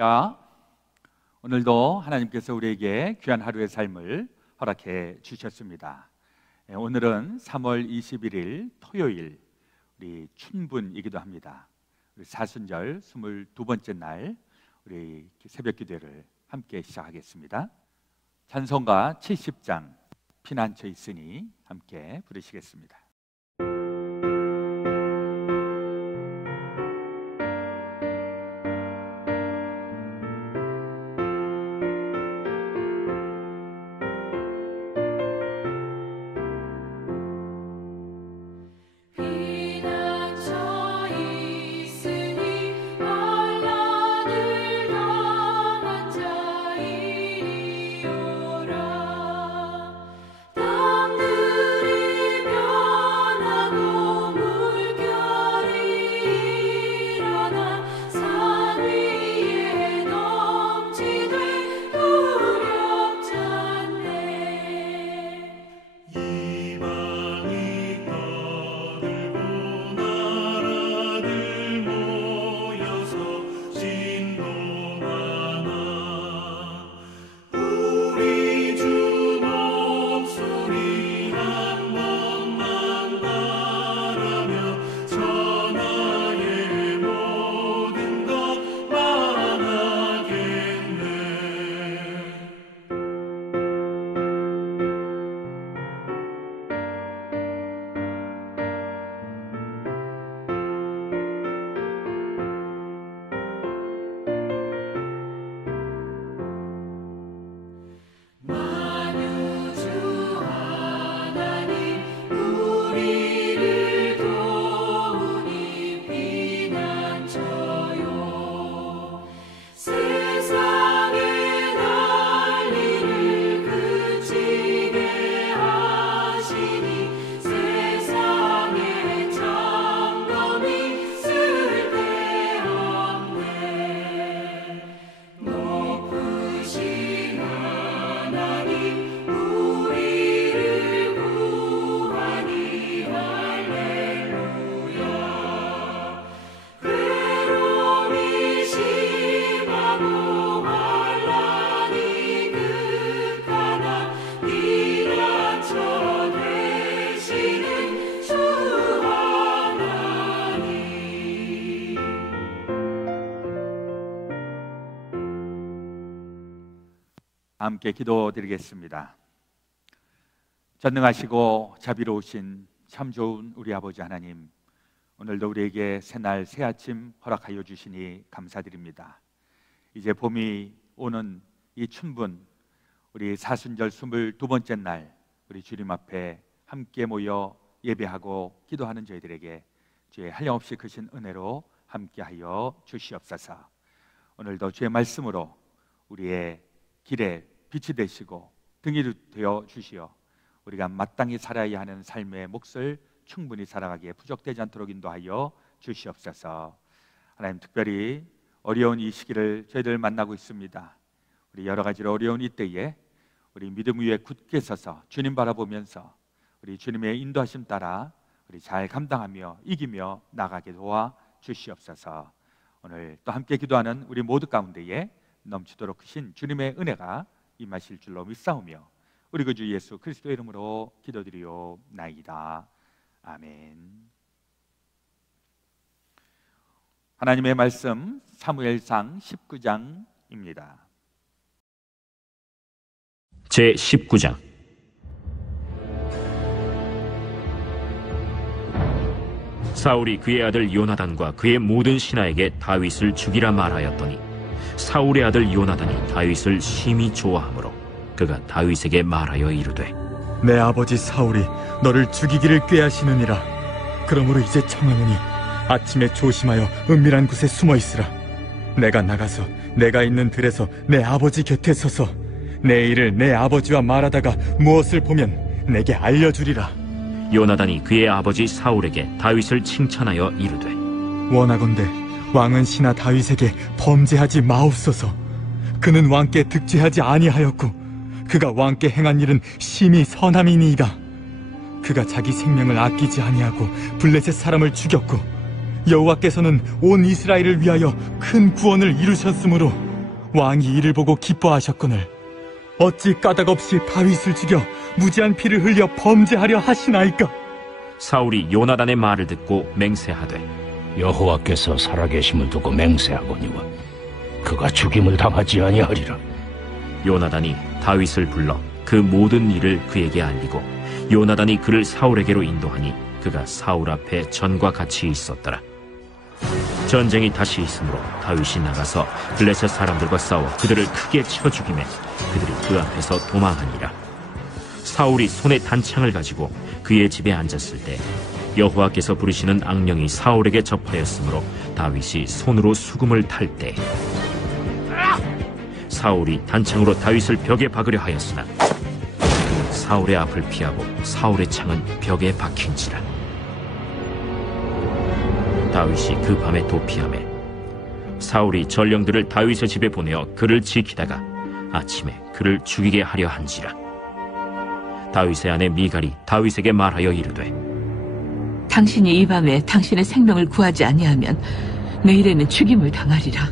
자, 오늘도 하나님께서 우리에게 귀한 하루의 삶을 허락해 주셨습니다. 오늘은 3월 21일 토요일, 우리 춘분이기도 합니다. 우리 사순절 22번째 날 우리 새벽 기도를 함께 시작하겠습니다. 찬송가 70장 피난처 있으니 함께 부르시겠습니다. 함께 기도드리겠습니다. 전능하시고 자비로우신 참 좋은 우리 아버지 하나님, 오늘도 우리에게 새날 새아침 허락하여 주시니 감사드립니다. 이제 봄이 오는 이 춘분, 우리 사순절 22번째 날 우리 주님 앞에 함께 모여 예배하고 기도하는 저희들에게 주의 한량없이 크신 은혜로 함께하여 주시옵소서. 오늘도 주의 말씀으로 우리의 길에 빛이 되시고 등이 되어 주시어 우리가 마땅히 살아야 하는 삶의 몫을 충분히 살아가기에 부족되지 않도록 인도하여 주시옵소서. 하나님, 특별히 어려운 이 시기를 저희들 만나고 있습니다. 우리 여러 가지로 어려운 이때에 우리 믿음 위에 굳게 서서 주님 바라보면서 우리 주님의 인도하심 따라 우리 잘 감당하며 이기며 나가게 도와 주시옵소서. 오늘 또 함께 기도하는 우리 모두 가운데에 넘치도록 크신 주님의 은혜가 임하실 줄로 믿사오며 우리 그 주 예수 그리스도의 이름으로 기도드리옵나이다. 아멘. 하나님의 말씀 사무엘상 19장입니다. 제 19장. 사울이 그의 아들 요나단과 그의 모든 신하에게 다윗을 죽이라 말하였더니 사울의 아들 요나단이 다윗을 심히 좋아하므로 그가 다윗에게 말하여 이르되, 내 아버지 사울이 너를 죽이기를 꾀하시느니라. 그러므로 이제 청하노니 아침에 조심하여 은밀한 곳에 숨어 있으라. 내가 나가서 내가 있는 들에서 내 아버지 곁에 서서 내 일을 내 아버지와 말하다가 무엇을 보면 내게 알려주리라. 요나단이 그의 아버지 사울에게 다윗을 칭찬하여 이르되, 원하건대 왕은 신하 다윗에게 범죄하지 마옵소서. 그는 왕께 득죄하지 아니하였고 그가 왕께 행한 일은 심히 선함이니이다. 그가 자기 생명을 아끼지 아니하고 블레셋 사람을 죽였고 여호와께서는 온 이스라엘을 위하여 큰 구원을 이루셨으므로 왕이 이를 보고 기뻐하셨거늘 어찌 까닭없이 다윗을 죽여 무지한 피를 흘려 범죄하려 하시나이까? 사울이 요나단의 말을 듣고 맹세하되 여호와께서 살아계심을 두고 맹세하거니와 그가 죽임을 당하지 아니하리라. 요나단이 다윗을 불러 그 모든 일을 그에게 알리고 요나단이 그를 사울에게로 인도하니 그가 사울 앞에 전과 같이 있었더라. 전쟁이 다시 있으므로 다윗이 나가서 블레셋 사람들과 싸워 그들을 크게 쳐 죽이매 그들이 그 앞에서 도망하니라. 사울이 손에 단창을 가지고 그의 집에 앉았을 때 여호와께서 부르시는 악령이 사울에게 접하였으므로 다윗이 손으로 수금을 탈 때 사울이 단창으로 다윗을 벽에 박으려 하였으나 그는 사울의 앞을 피하고 사울의 창은 벽에 박힌지라. 다윗이 그 밤에 도피하매 사울이 전령들을 다윗의 집에 보내어 그를 지키다가 아침에 그를 죽이게 하려 한지라. 다윗의 아내 미갈이 다윗에게 말하여 이르되 당신이 이 밤에 당신의 생명을 구하지 아니하면 내일에는 죽임을 당하리라.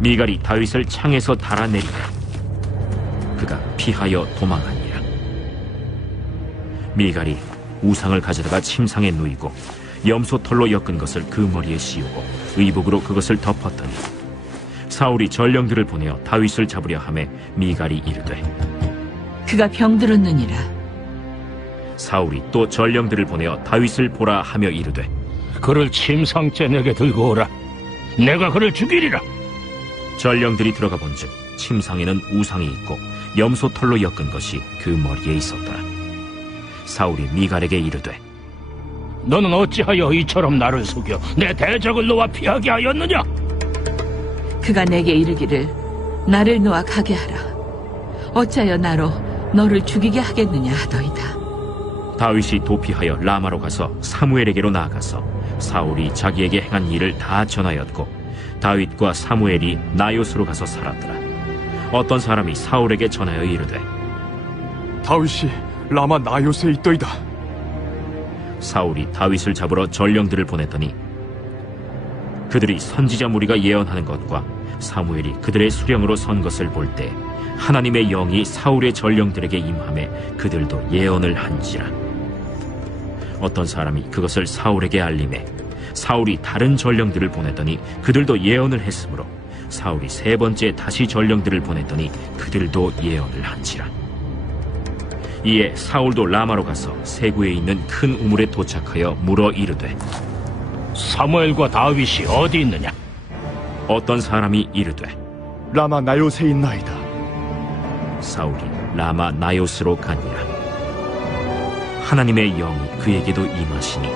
미갈이 다윗을 창에서 달아내리고 그가 피하여 도망하니라. 미갈이 우상을 가져다가 침상에 누이고 염소털로 엮은 것을 그 머리에 씌우고 의복으로 그것을 덮었더니 사울이 전령들을 보내어 다윗을 잡으려 하매 미갈이 이르되 그가 병들었느니라. 사울이 또 전령들을 보내어 다윗을 보라 하며 이르되 그를 침상째 내게 들고 오라. 내가 그를 죽이리라. 전령들이 들어가 본즉 침상에는 우상이 있고 염소털로 엮은 것이 그 머리에 있었더라. 사울이 미갈에게 이르되 너는 어찌하여 이처럼 나를 속여 내 대적을 놓아 피하게 하였느냐? 그가 내게 이르기를 나를 놓아 가게 하라. 어찌하여 나로 너를 죽이게 하겠느냐 하더이다. 다윗이 도피하여 라마로 가서 사무엘에게로 나아가서 사울이 자기에게 행한 일을 다 전하였고 다윗과 사무엘이 나요스로 가서 살았더라. 어떤 사람이 사울에게 전하여 이르되 다윗이 라마 나요스에 있더이다. 사울이 다윗을 잡으러 전령들을 보냈더니 그들이 선지자 무리가 예언하는 것과 사무엘이 그들의 수령으로 선 것을 볼 때 하나님의 영이 사울의 전령들에게 임하매 그들도 예언을 한지라. 어떤 사람이 그것을 사울에게 알리매 사울이 다른 전령들을 보냈더니 그들도 예언을 했으므로 사울이 세 번째 다시 전령들을 보냈더니 그들도 예언을 한지라. 이에 사울도 라마로 가서 세구에 있는 큰 우물에 도착하여 물어 이르되 사무엘과 다윗이 어디 있느냐? 어떤 사람이 이르되 라마 나요스에 있나이다. 사울이 라마 나요스로 가니라. 하나님의 영이 그에게도 임하시니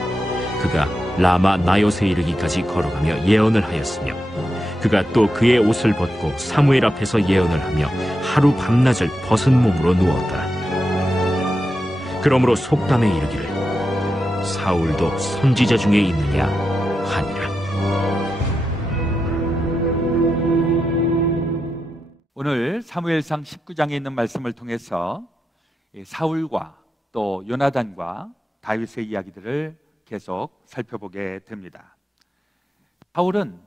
그가 라마 나요스에 이르기까지 걸어가며 예언을 하였으며 그가 또 그의 옷을 벗고 사무엘 앞에서 예언을 하며 하루 밤낮을 벗은 몸으로 누웠더라. 그러므로 속담에 이르기를 사울도 선지자 중에 있느냐 하니라. 오늘 사무엘상 19장에 있는 말씀을 통해서 사울과 또 요나단과 다윗의 이야기들을 계속 살펴보게 됩니다. 사울은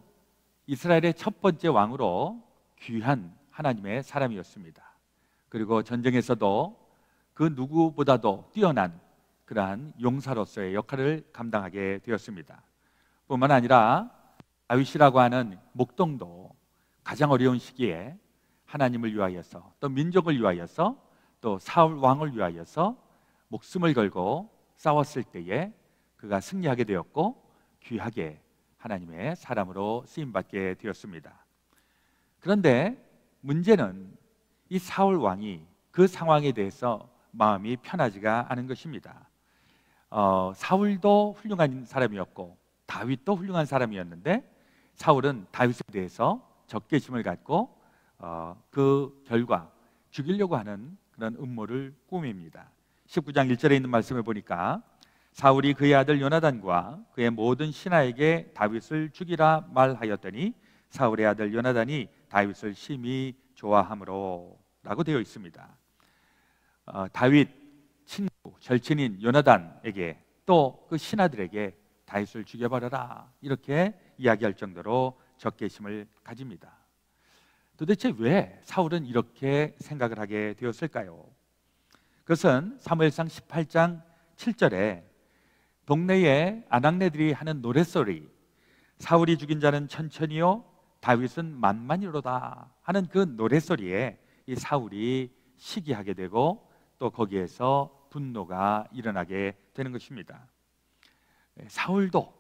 이스라엘의 첫 번째 왕으로 귀한 하나님의 사람이었습니다. 그리고 전쟁에서도 그 누구보다도 뛰어난 그러한 용사로서의 역할을 감당하게 되었습니다. 뿐만 아니라 다윗이라고 하는 목동도 가장 어려운 시기에 하나님을 위하여서 또 민족을 위하여서 또 사울 왕을 위하여서 목숨을 걸고 싸웠을 때에 그가 승리하게 되었고 귀하게 하나님의 사람으로 쓰임받게 되었습니다. 그런데 문제는 이 사울 왕이 그 상황에 대해서 마음이 편하지가 않은 것입니다. 사울도 훌륭한 사람이었고 다윗도 훌륭한 사람이었는데 사울은 다윗에 대해서 적개심을 갖고 그 결과 죽이려고 하는 그런 음모를 꾸밉니다. 19장 1절에 있는 말씀을 보니까 사울이 그의 아들 요나단과 그의 모든 신하에게 다윗을 죽이라 말하였더니 사울의 아들 요나단이 다윗을 심히 좋아함으로 라고 되어 있습니다. 다윗 친구 절친인 요나단에게 또 그 신하들에게 다윗을 죽여버려라 이렇게 이야기할 정도로 적개심을 가집니다. 도대체 왜 사울은 이렇게 생각을 하게 되었을까요? 그것은 사무엘상 18장 7절에 동네에 아낙네들이 하는 노랫소리, 사울이 죽인 자는 천천히요 다윗은 만만이로다 하는 그 노랫소리에 이 사울이 시기하게 되고 또 거기에서 분노가 일어나게 되는 것입니다. 사울도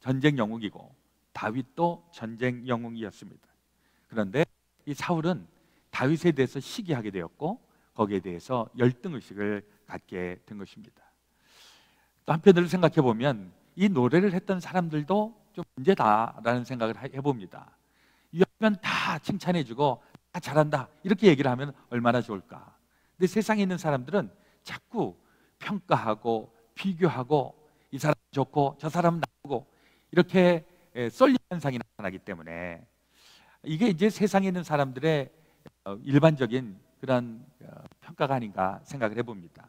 전쟁 영웅이고 다윗도 전쟁 영웅이었습니다. 그런데 이 사울은 다윗에 대해서 시기하게 되었고 거기에 대해서 열등의식을 갖게 된 것입니다. 또 한편으로 생각해 보면 이 노래를 했던 사람들도 좀 문제다라는 생각을 해봅니다. 유하면 다 칭찬해주고 다 잘한다 이렇게 얘기를 하면 얼마나 좋을까. 근데 세상에 있는 사람들은 자꾸 평가하고 비교하고 이 사람 좋고 저 사람 나쁘고 이렇게 쏠림 현상이 나타나기 때문에 이게 이제 세상에 있는 사람들의 일반적인 그런 평가가 아닌가 생각을 해봅니다.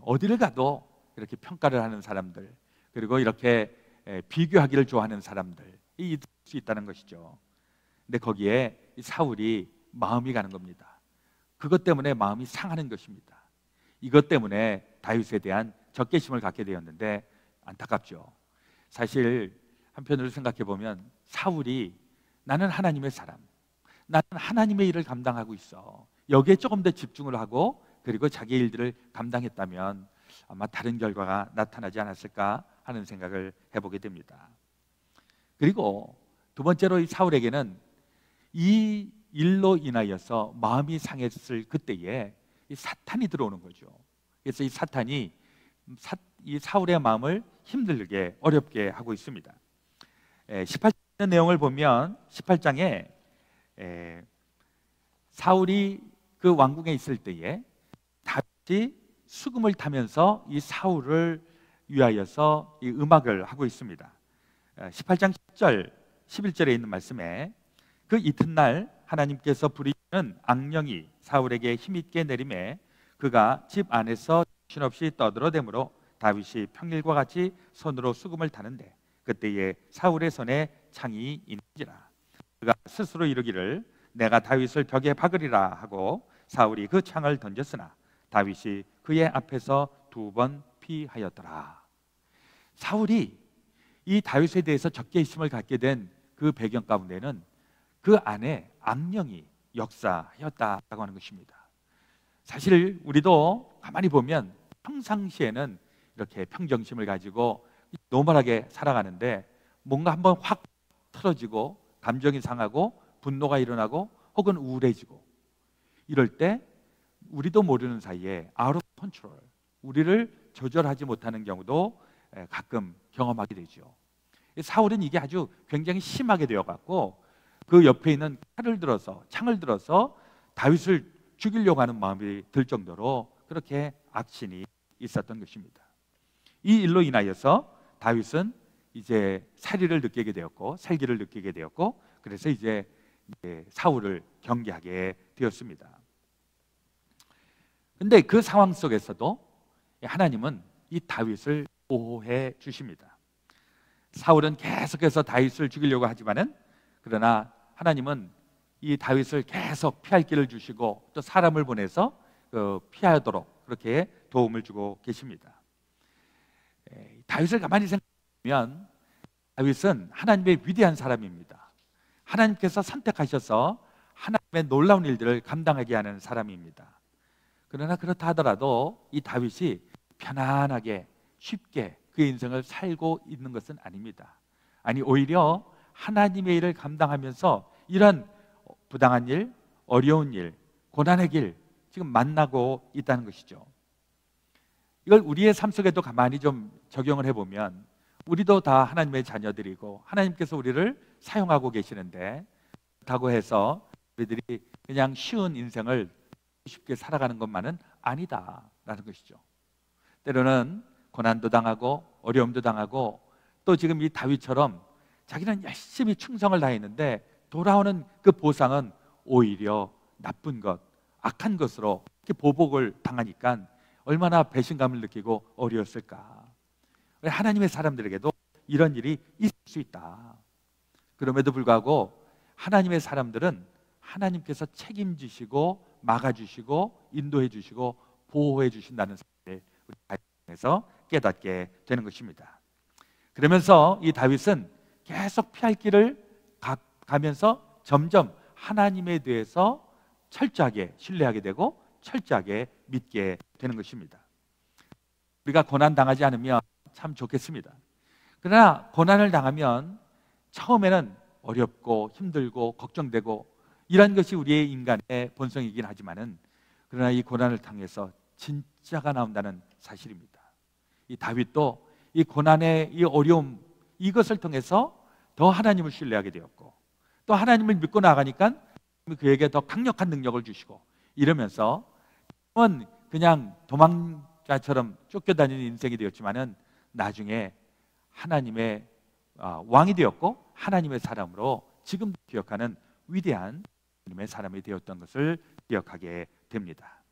어디를 가도 이렇게 평가를 하는 사람들 그리고 이렇게 비교하기를 좋아하는 사람들이 있을 수 있다는 것이죠. 근데 거기에 이 사울이 마음이 가는 겁니다. 그것 때문에 마음이 상하는 것입니다. 이것 때문에 다윗에 대한 적개심을 갖게 되었는데 안타깝죠. 사실 한편으로 생각해 보면 사울이 나는 하나님의 사람, 나는 하나님의 일을 감당하고 있어, 여기에 조금 더 집중을 하고 그리고 자기 일들을 감당했다면 아마 다른 결과가 나타나지 않았을까 하는 생각을 해보게 됩니다. 그리고 두 번째로 이 사울에게는 이 일로 인하여서 마음이 상했을 그때에 이 사탄이 들어오는 거죠. 그래서 이 사탄이 이 사울의 마음을 힘들게 어렵게 하고 있습니다. 18장 내용을 보면 18장에 사울이 그 왕궁에 있을 때에 다윗이 수금을 타면서 이 사울을 위하여서 이 음악을 하고 있습니다. 18장 10절 11절에 있는 말씀에 그 이튿날 하나님께서 부리시는 악령이 사울에게 힘있게 내림에 그가 집 안에서 정신없이 떠들어대므로 다윗이 평일과 같이 손으로 수금을 타는데 그때에 사울의 손에 창이 있는지라. 그가 스스로 이르기를 내가 다윗을 벽에 박으리라 하고 사울이 그 창을 던졌으나 다윗이 그의 앞에서 2번 피하였더라. 사울이 이 다윗에 대해서 적개심을 갖게 된 그 배경 가운데는 그 안에 악령이 역사하였다라고 하는 것입니다. 사실 우리도 가만히 보면 평상시에는 이렇게 평정심을 가지고 노멀하게 살아가는데 뭔가 한번 확 틀어지고 감정이 상하고 분노가 일어나고 혹은 우울해지고 이럴 때 우리도 모르는 사이에 out of control, 우리를 조절하지 못하는 경우도 가끔 경험하게 되죠. 사울은 이게 아주 굉장히 심하게 되어갖고 그 옆에 있는 창을 들어서 다윗을 죽이려고 하는 마음이 들 정도로 그렇게 악신이 있었던 것입니다. 이 일로 인하여서 다윗은 이제 살기를 느끼게 되었고 그래서 이제 사울을 경계하게 되었습니다. 근데 그 상황 속에서도 하나님은 이 다윗을 보호해 주십니다. 사울은 계속해서 다윗을 죽이려고 하지만은 그러나 하나님은 이 다윗을 계속 피할 길을 주시고 또 사람을 보내서 피하도록 그렇게 도움을 주고 계십니다. 다윗을 가만히 생각하면 다윗은 하나님의 위대한 사람입니다. 하나님께서 선택하셔서 하나님의 놀라운 일들을 감당하게 하는 사람입니다. 그러나 그렇다 하더라도 이 다윗이 편안하게 쉽게 그의 인생을 살고 있는 것은 아닙니다. 아니 오히려 하나님의 일을 감당하면서 이런 부당한 일, 어려운 일, 고난의 길 지금 만나고 있다는 것이죠. 이걸 우리의 삶 속에도 가만히 좀 적용을 해보면 우리도 다 하나님의 자녀들이고 하나님께서 우리를 사용하고 계시는데 그렇다고 해서 우리들이 그냥 쉬운 인생을 쉽게 살아가는 것만은 아니다라는 것이죠. 때로는 고난도 당하고 어려움도 당하고 또 지금 이 다윗처럼 자기는 열심히 충성을 다했는데 돌아오는 그 보상은 오히려 나쁜 것, 악한 것으로 이렇게 보복을 당하니까 얼마나 배신감을 느끼고 어려웠을까. 하나님의 사람들에게도 이런 일이 있을 수 있다. 그럼에도 불구하고 하나님의 사람들은 하나님께서 책임지시고 막아주시고 인도해 주시고 보호해 주신다는 사실을 우리 다윗에서 깨닫게 되는 것입니다. 그러면서 이 다윗은 계속 피할 길을 가면서 점점 하나님에 대해서 철저하게 신뢰하게 되고 철저하게 믿게 되는 것입니다. 우리가 고난 당하지 않으면 참 좋겠습니다. 그러나 고난을 당하면 처음에는 어렵고 힘들고 걱정되고 이런 것이 우리의 인간의 본성이긴 하지만은 그러나 이 고난을 통해서 진짜가 나온다는 사실입니다. 이 다윗도 이 고난의 이 어려움 이것을 통해서 더 하나님을 신뢰하게 되었고 또 하나님을 믿고 나가니까 그에게 더 강력한 능력을 주시고 이러면서 그냥 도망자처럼 쫓겨다니는 인생이 되었지만은 나중에 하나님의 왕이 되었고 하나님의 사람으로 지금 기억하는 위대한 하나님의 사람이 되었던 것을 기억하게 됩니다.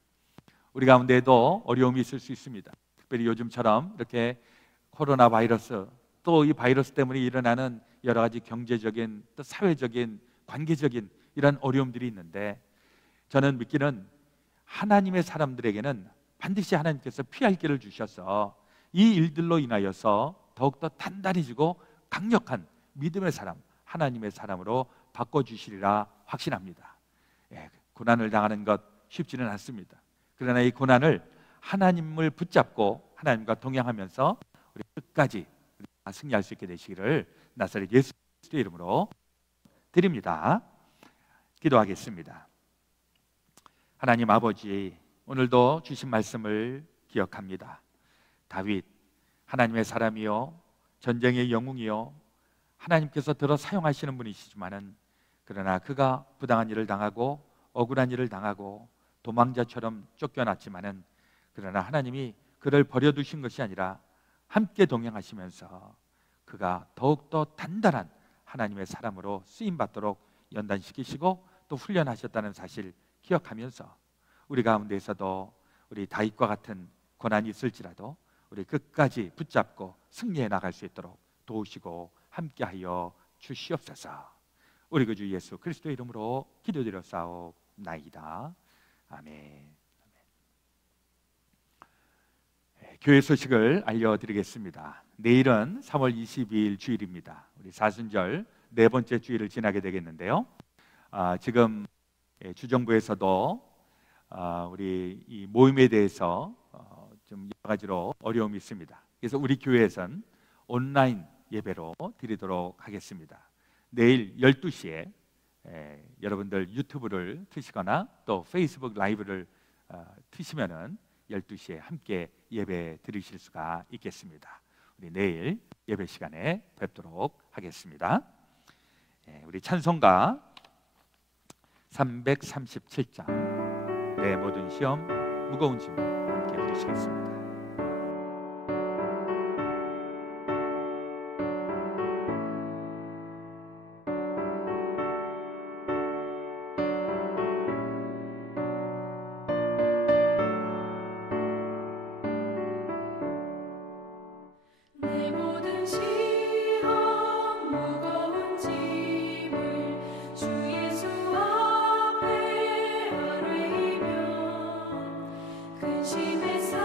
우리 가운데에도 어려움이 있을 수 있습니다. 특별히 요즘처럼 이렇게 코로나 바이러스 또 이 바이러스 때문에 일어나는 여러 가지 경제적인 또 사회적인 관계적인 이런 어려움들이 있는데 저는 믿기는 하나님의 사람들에게는 반드시 하나님께서 피할 길을 주셔서 이 일들로 인하여서 더욱더 단단해지고 강력한 믿음의 사람, 하나님의 사람으로 바꿔주시리라 확신합니다. 고난을 당하는 것 쉽지는 않습니다. 그러나 이 고난을 하나님을 붙잡고 하나님과 동행하면서 우리 끝까지 승리할 수 있게 되시기를 나사렛 예수 그리스도의 이름으로 드립니다. 기도하겠습니다. 하나님 아버지, 오늘도 주신 말씀을 기억합니다. 다윗, 하나님의 사람이요 전쟁의 영웅이요 하나님께서 들어 사용하시는 분이시지만은 그러나 그가 부당한 일을 당하고 억울한 일을 당하고 도망자처럼 쫓겨났지만은 그러나 하나님이 그를 버려두신 것이 아니라 함께 동행하시면서 그가 더욱더 단단한 하나님의 사람으로 쓰임받도록 연단시키시고 또 훈련하셨다는 사실 기억하면서 우리 가운데에서도 우리 다윗과 같은 고난이 있을지라도 우리 끝까지 붙잡고 승리해 나갈 수 있도록 도우시고 함께하여 주시옵소서. 우리 그 주 예수 그리스도의 이름으로 기도드렸사옵나이다. 아멘. 교회 소식을 알려드리겠습니다. 내일은 3월 22일 주일입니다. 우리 사순절 네 번째 주일을 지나게 되겠는데요. 지금 주정부에서도 우리 이 모임에 대해서 좀 여러 가지로 어려움이 있습니다. 그래서 우리 교회에선 온라인 예배로 드리도록 하겠습니다. 내일 12시에 여러분들 유튜브를 트시거나 또 페이스북 라이브를 트시면은 12시에 함께 예배 드리실 수가 있겠습니다. 우리 내일 예배 시간에 뵙도록 하겠습니다. 우리 찬송가 337장 내 모든 시험 무거운 짐 함께 부르시겠습니다. 근심에서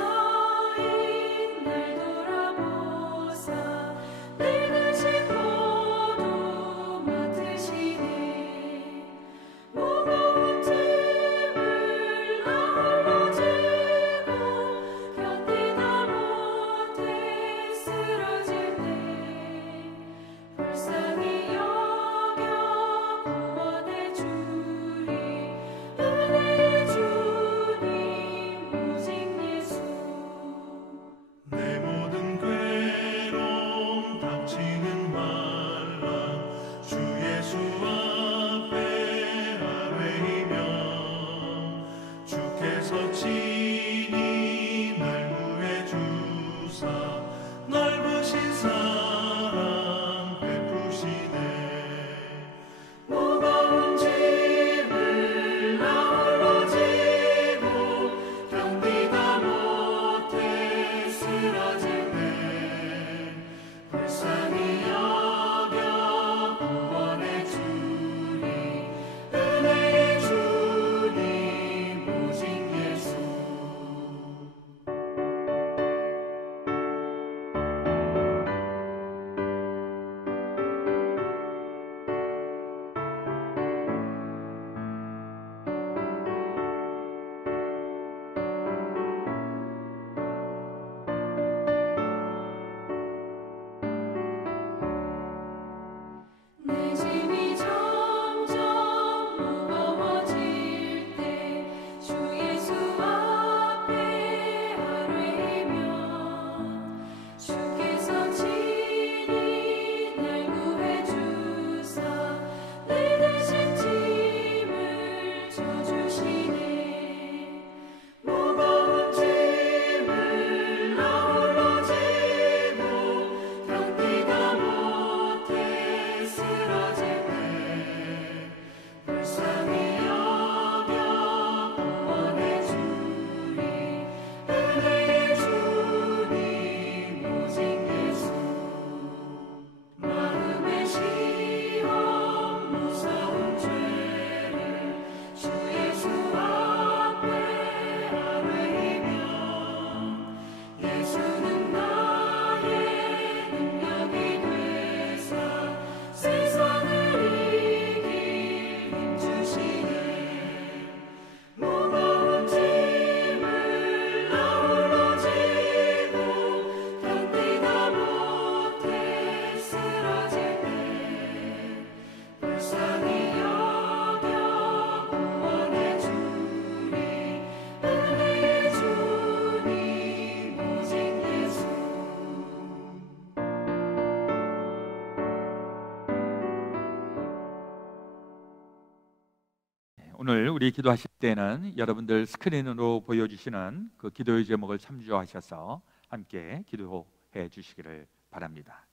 오늘 우리 기도하실 때는 여러분들 스크린으로 보여주시는 그 기도의 제목을 참조하셔서 함께 기도해 주시기를 바랍니다.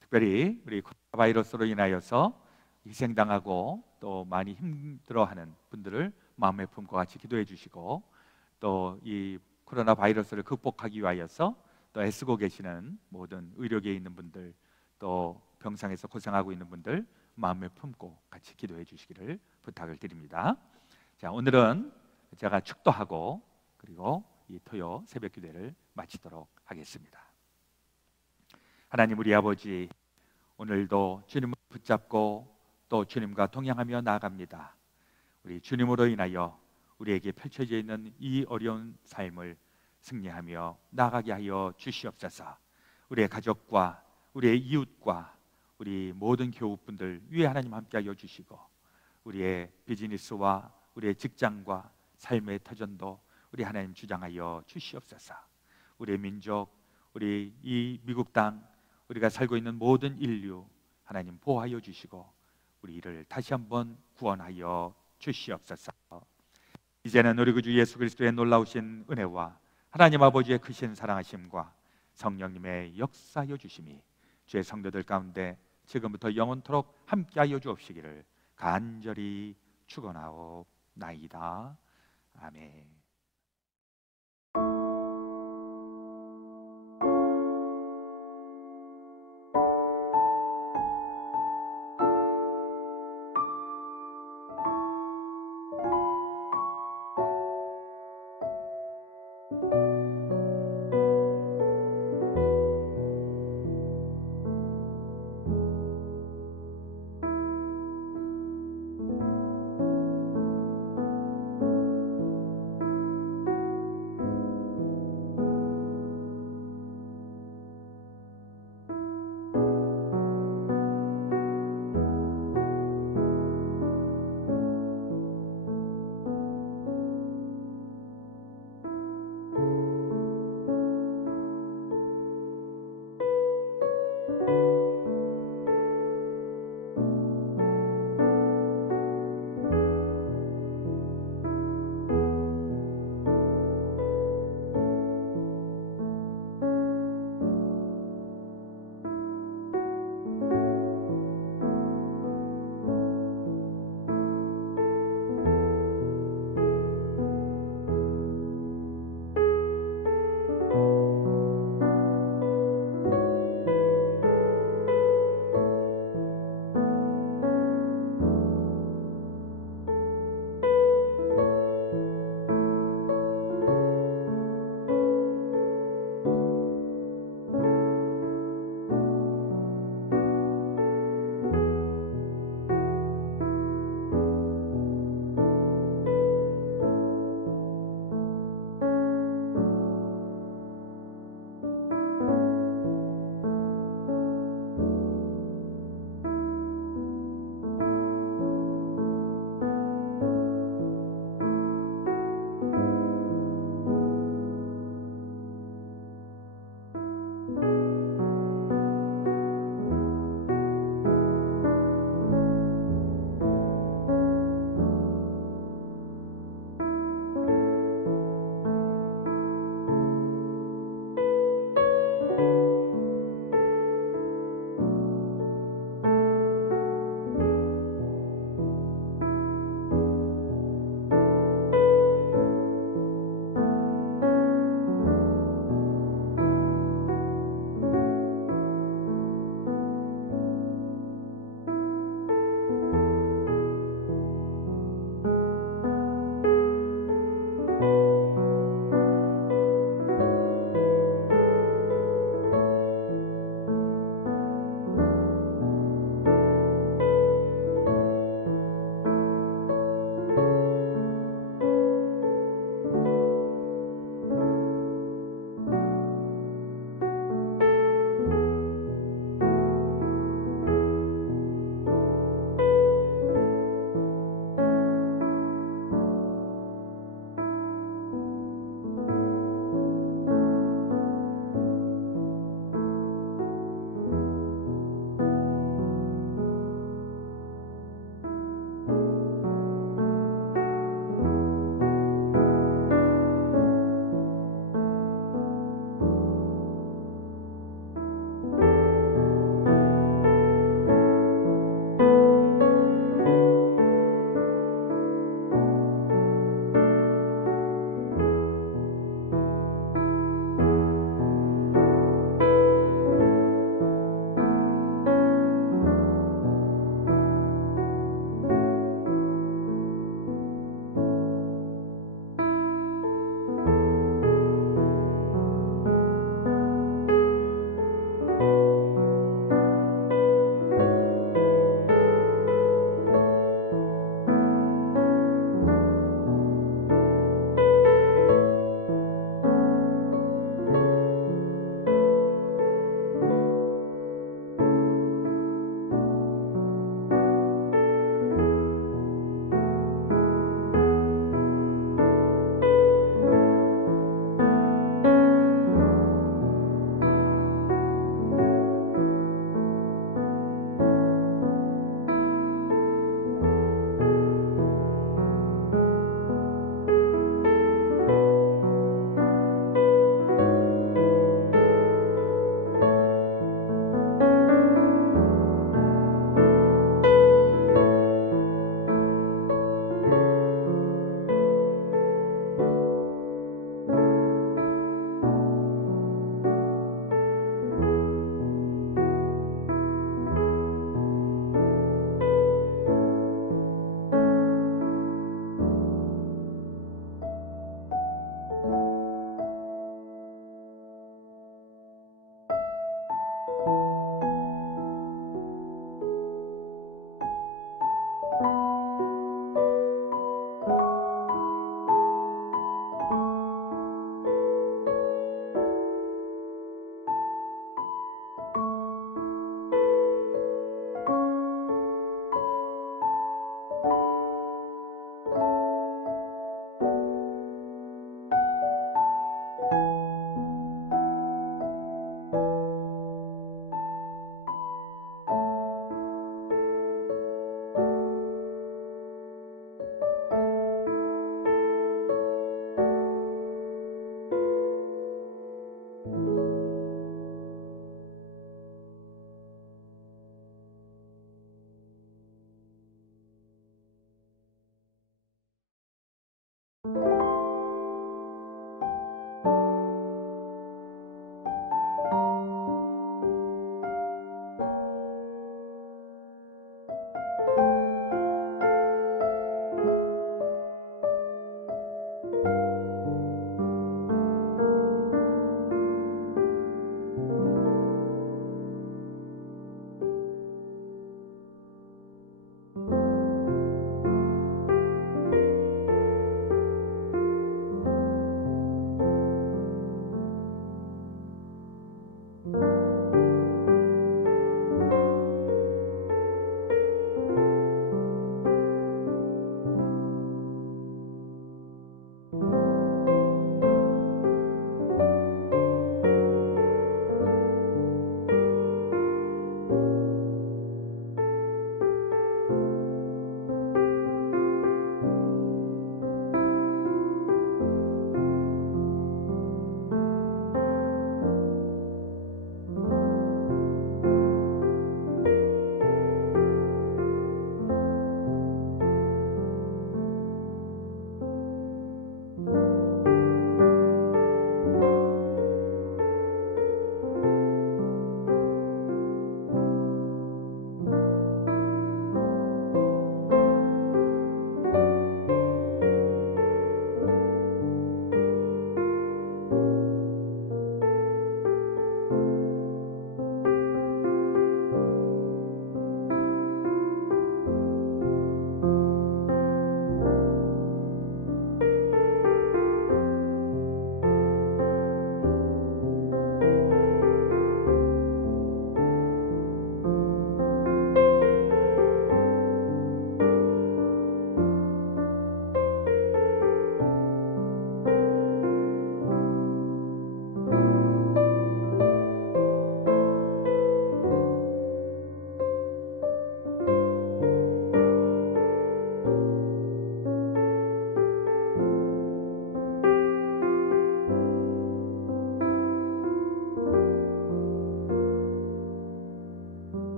특별히 우리 코로나 바이러스로 인하여서 희생당하고 또 많이 힘들어하는 분들을 마음에 품고 같이 기도해 주시고, 또 이 코로나 바이러스를 극복하기 위하여서 또 애쓰고 계시는 모든 의료계에 있는 분들, 또 병상에서 고생하고 있는 분들 마음에 품고 같이 기도해 주시기를 부탁을 드립니다. 자, 오늘은 제가 축도하고 그리고 이 토요 새벽 기도를 마치도록 하겠습니다. 하나님 우리 아버지, 오늘도 주님을 붙잡고 또 주님과 동행하며 나아갑니다. 우리 주님으로 인하여 우리에게 펼쳐져 있는 이 어려운 삶을 승리하며 나아가게 하여 주시옵소서. 우리의 가족과 우리의 이웃과 우리 모든 교우분들 위에 하나님 함께하여 주시고, 우리의 비즈니스와 우리의 직장과 삶의 터전도 우리 하나님 주장하여 주시옵소서. 우리의 민족, 우리 이 미국 땅, 우리가 살고 있는 모든 인류 하나님 보호하여 주시고 우리 이를 다시 한번 구원하여 주시옵소서. 이제는 우리 구주 예수 그리스도의 놀라우신 은혜와 하나님 아버지의 크신 사랑하심과 성령님의 역사하여 주심이 주의 성도들 가운데 지금부터 영원토록 함께하여 주옵시기를 간절히 축원하옵나이다. 아멘.